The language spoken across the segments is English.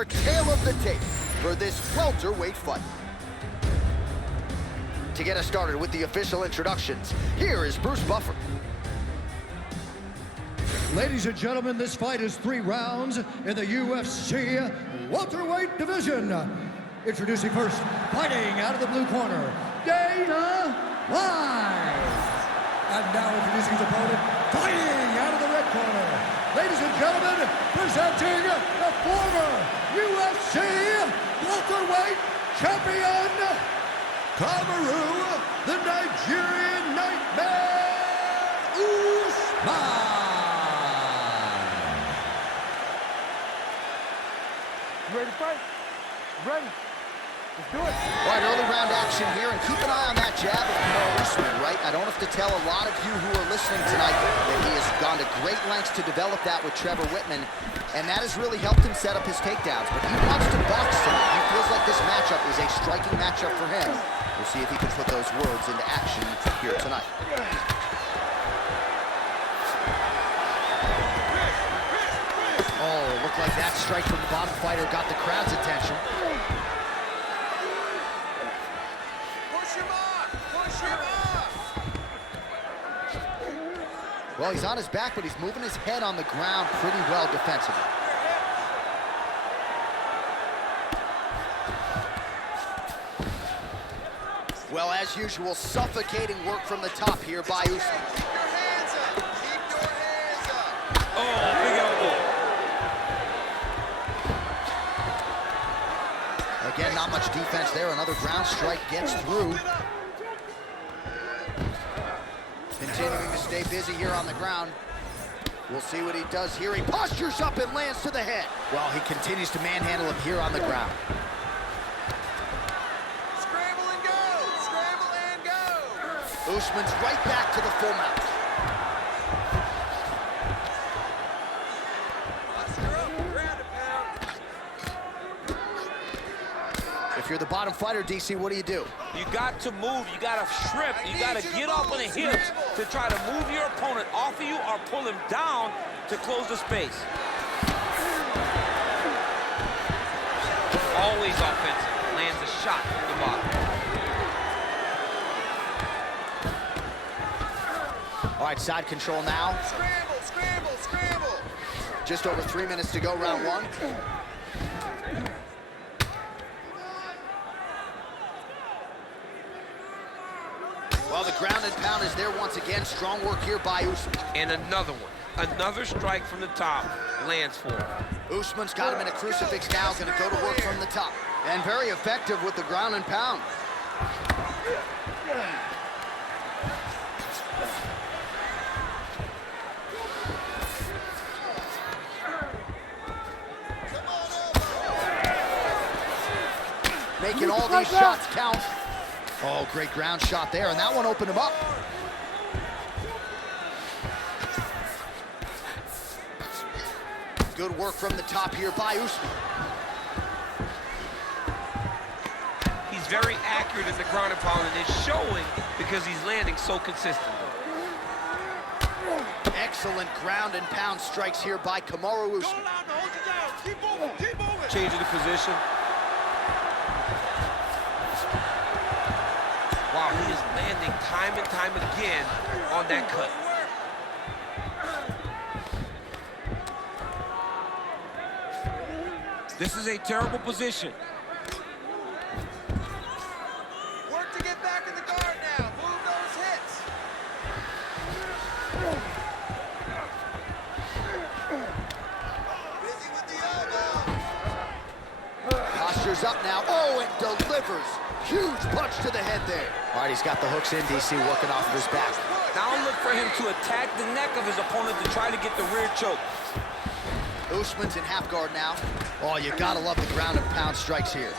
our tale of the tape for this welterweight fight. To get us started with the official introductions, here is Bruce Buffer. Ladies and gentlemen, this fight is 3 rounds in the UFC welterweight division. Introducing first, fighting out of the blue corner, Dana White. And now introducing his opponent, fighting out of the red corner. Ladies and gentlemen, presenting the former UFC welterweight champion, Kamaru, the Nigerian Nightmare, USMAN. You ready to fight? Ready. Let's do it. All right, early round action here, and keep an eye on that jab of Kamaru, right? I don't have to tell a lot of you who are listening tonight that he has gone to great lengths to develop that with Trevor Whitman, and that has really helped him set up his takedowns. But he wants to box tonight. He feels like this matchup is a striking matchup for him. We'll see if he can put those words into action here tonight. Oh, it looked like that strike from the bottom fighter got the crowd's attention. Push him off! Push him off! Well, he's on his back, but he's moving his head on the ground pretty well defensively. Well, as usual, suffocating work from the top here by Usman. Keep your hands up! Keep your hands up! Oh, big elbow. Again, not much defense there. Another ground strike gets through. Continuing to stay busy here on the ground. We'll see what he does here. He postures up and lands to the head. Well, he continues to manhandle him here on the ground. Scramble and go! Scramble and go! Usman's right back to the full mount. If you're the bottom fighter, DC, what do? You got to move, you got to strip, you got to get up on the hips to try to move your opponent off of you or pull him down to close the space. Always offensive, lands a shot from the bottom. All right, side control now. Scramble, scramble, scramble! Just over 3 minutes to go, round 1. Well, the ground and pound is there once again. Strong work here by Usman. And another one. Another strike from the top lands for him. Usman's got him in a crucifix now. Going to go to work from the top. And very effective with the ground and pound. Making all these shots count. Oh, great ground shot there, and that one opened him up. Good work from the top here by Usman. He's very accurate at the ground and pound, and it's showing because he's landing so consistently. Excellent ground and pound strikes here by Kamaru Usman. Hold on, hold you down! Keep moving, keep moving! Changing the position. Wow, he is landing time and time again on that cut. This is a terrible position. Work to get back in the guard now. Move those hits. Busy with the elbow. Postures up now. Oh, and delivers. Huge punch to the head there. All right, he's got the hooks in, DC, working off of his back. Now look for him to attack the neck of his opponent to try to get the rear choke. Usman's in half guard now. Oh, you gotta love the ground and pound strikes here.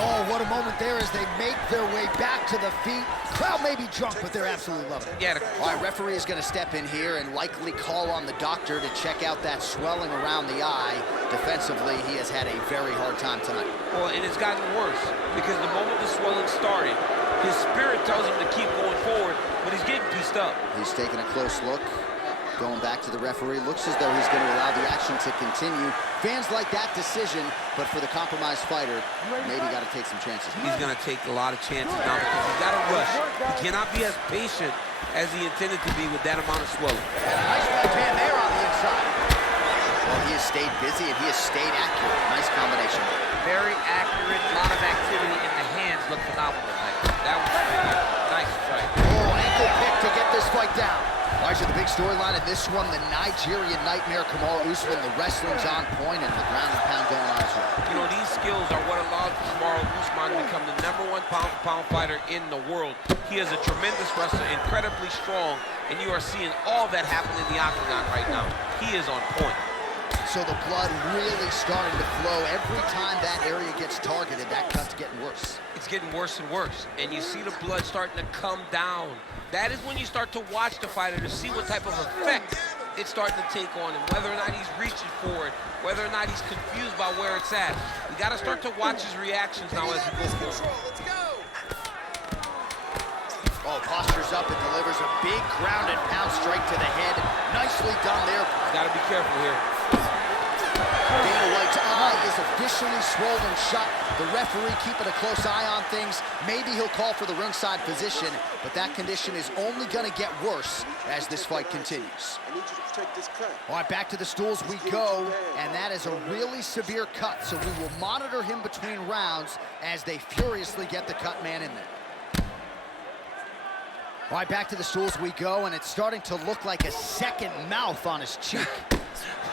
Oh, what a moment there as they make their way back to the feet. Crowd may be drunk, but they're absolutely loving it. Yeah. All right, referee is gonna step in here and likely call on the doctor to check out that swelling around the eye. Defensively, he has had a very hard time tonight. Well, and it's gotten worse because the moment the swelling started, his spirit tells him to keep going forward, but he's getting pieced up. He's taking a close look. Going back to the referee, looks as though he's going to allow the action to continue. Fans like that decision, but for the compromised fighter, maybe got to take some chances. He's going to take a lot of chances now because he's got to rush. He cannot be as patient as he intended to be with that amount of swelling. Nice left hand there on the inside. Well, he has stayed busy and he has stayed accurate. Nice combination. Very accurate, a lot of activity in the hands. Look phenomenal. That was nice strike. Oh, ankle pick to get this fight down. All right, so the big storyline in this one, the Nigerian nightmare, Kamaru, the wrestling's on point and the ground and pound going on as well. You know, these skills are what allowed Kamaru to become the #1 pound-for-pound fighter in the world. He is a tremendous wrestler, incredibly strong, and you are seeing all that happen in the octagon right now. He is on point. So the blood really starting to flow. Every time that area gets targeted, that cut's getting worse. It's getting worse and worse, and you see the blood starting to come down. That is when you start to watch the fighter to see what type of effect it's starting to take on him, whether or not he's reaching for it, whether or not he's confused by where it's at. We got to start to watch his reactions now as we go forward. Let's go. Oh, postures up and delivers a big ground and pound strike to the head. Nicely done there. Got to be careful here. Dana White's eye is officially swollen shut. The referee keeping a close eye on things. Maybe he'll call for the ringside position, but that condition is only going to get worse as this fight continues. I need you to protect this cut. All right, back to the stools we go, and that is a really severe cut, so we will monitor him between rounds as they furiously get the cut man in there. All right, back to the stools we go, and it's starting to look like a second mouth on his cheek.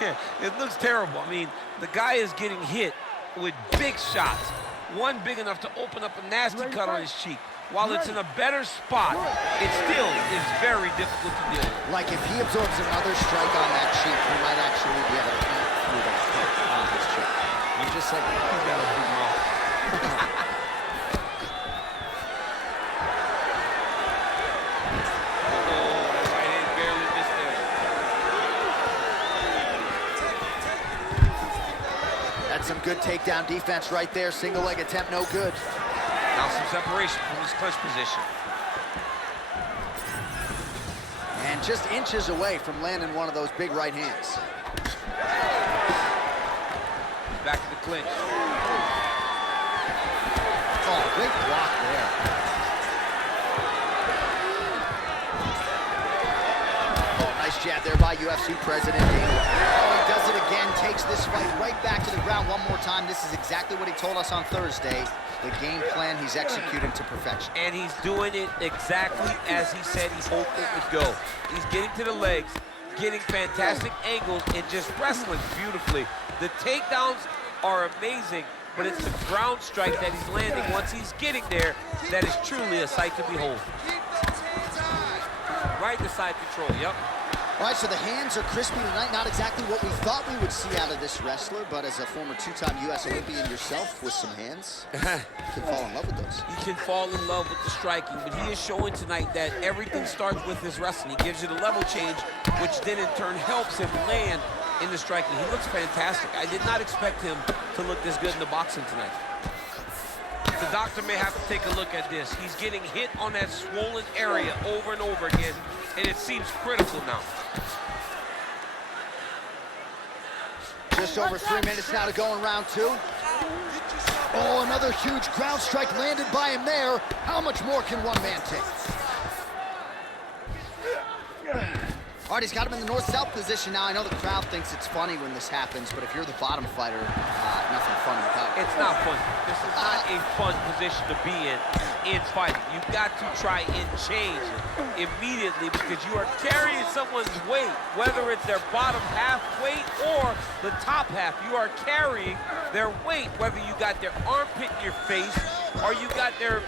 Yeah, it looks terrible. I mean, the guy is getting hit with big shots. One big enough to open up a nasty cut on his cheek. While it's in a better spot, it still is very difficult to deal with. Like if he absorbs another strike on that cheek, he might actually be able to eat through that cut on his cheek. You just said he's got a big mouth. That's some good takedown defense right there. Single leg attempt, no good. Now some separation from his clinch position. And just inches away from landing one of those big right hands. Back to the clinch. Oh, great block there. Nice jab there by UFC President Dana. Oh, he does it again, takes this fight right back to the ground one more time. This is exactly what he told us on Thursday. The game plan he's executing to perfection. And he's doing it exactly as he said he hoped it would go. He's getting to the legs, getting fantastic angles, and just wrestling beautifully. The takedowns are amazing, but it's the ground strike that he's landing once he's getting there that is truly a sight to behold. Keep those hands high. Right to side control, yep. All right, so the hands are crispy tonight. Not exactly what we thought we would see out of this wrestler, but as a former two-time U.S. Olympian yourself with some hands, you can fall in love with those. He can fall in love with the striking, but he is showing tonight that everything starts with his wrestling. He gives you the level change, which then in turn helps him land in the striking. He looks fantastic. I did not expect him to look this good in the boxing tonight. The doctor may have to take a look at this. He's getting hit on that swollen area over and over again, and it seems critical now. Just over 3 minutes now to go in round two. Oh, another huge ground strike landed by him there. How much more can one man take? All right, he's got him in the north-south position now. I know the crowd thinks it's funny when this happens, but if you're the bottom fighter, nothing funny about it. It's not fun. This is not a fun position to be in fighting. You've got to try and change immediately because you are carrying someone's weight, whether it's their bottom half weight or the top half. You are carrying their weight, whether you got their armpit in your face or you got their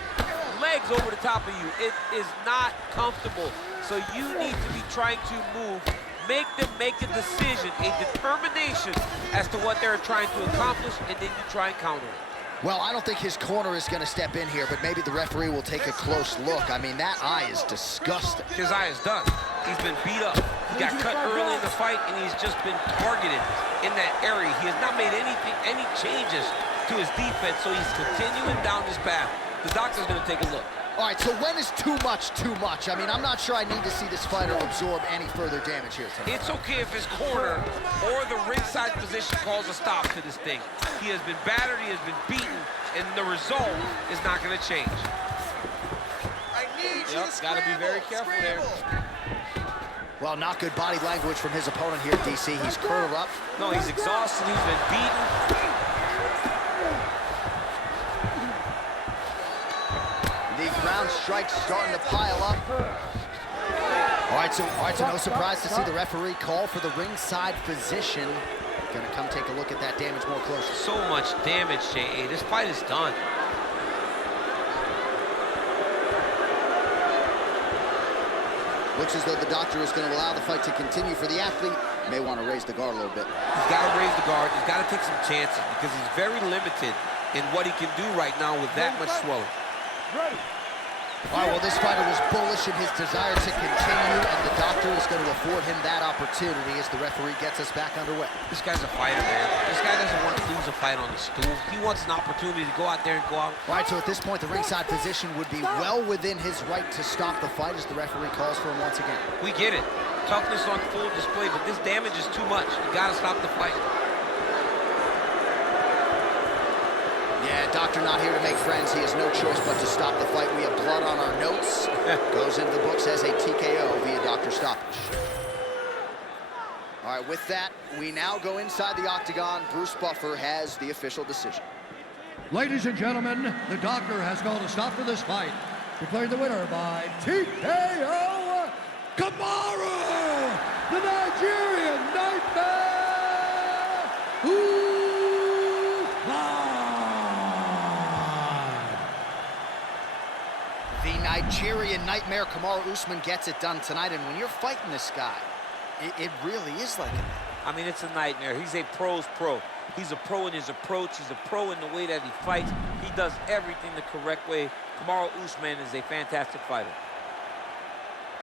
legs over the top of you. It is not comfortable. So you need to be trying to move, make them make a decision, a determination as to what they're trying to accomplish, and then you try and counter it. Well, I don't think his corner is going to step in here, but maybe the referee will take a close look. I mean, that eye is disgusting. His eye is done. He's been beat up. He got cut early in the fight, and he's just been targeted in that area. He has not made any changes to his defense, so he's continuing down this path. The doctor's going to take a look. All right, so when is too much too much? I mean, I'm not sure I need to see this fighter absorb any further damage here tonight. It's okay if his corner or the ringside position calls a stop to this thing. He has been battered, he has been beaten, and the result is not going to change. I need you to Got to be very careful there. Well, not good body language from his opponent here, DC. He's curled up. No, he's exhausted, he's been beaten. The ground strikes starting to pile up. All right, so no surprise to see the referee call for the ringside position. Gonna come take a look at that damage more closely. So much damage, J.A. This fight is done. Looks as though the doctor is going to allow the fight to continue for the athlete. May want to raise the guard a little bit. He's got to raise the guard. He's got to take some chances because he's very limited in what he can do right now with that much swelling. All right, well, this fighter was bullish in his desire to continue, and the doctor is going to afford him that opportunity as the referee gets us back underway. This guy's a fighter, man. This guy doesn't want to lose a fight on the stool. He wants an opportunity to go out there and go out. All right, so at this point, the ringside position would be well within his right to stop the fight as the referee calls for him once again. We get it. Toughness on full display, but this damage is too much. You got to stop the fight. Yeah, doctor not here to make friends. He has no choice but to stop the fight. We have blood on our notes. Goes into the books as a TKO via doctor stoppage. All right, with that, we now go inside the octagon. Bruce Buffer has the official decision. Ladies and gentlemen, the doctor has called a stop to this fight. Declaring the winner by TKO, Kamaru, the Nigerian Nightmare. The Nigerian Nightmare, Kamaru Usman, gets it done tonight. And when you're fighting this guy, it really is like it. I mean, it's a nightmare. He's a pro's pro. He's a pro in his approach. He's a pro in the way that he fights. He does everything the correct way. Kamaru Usman is a fantastic fighter.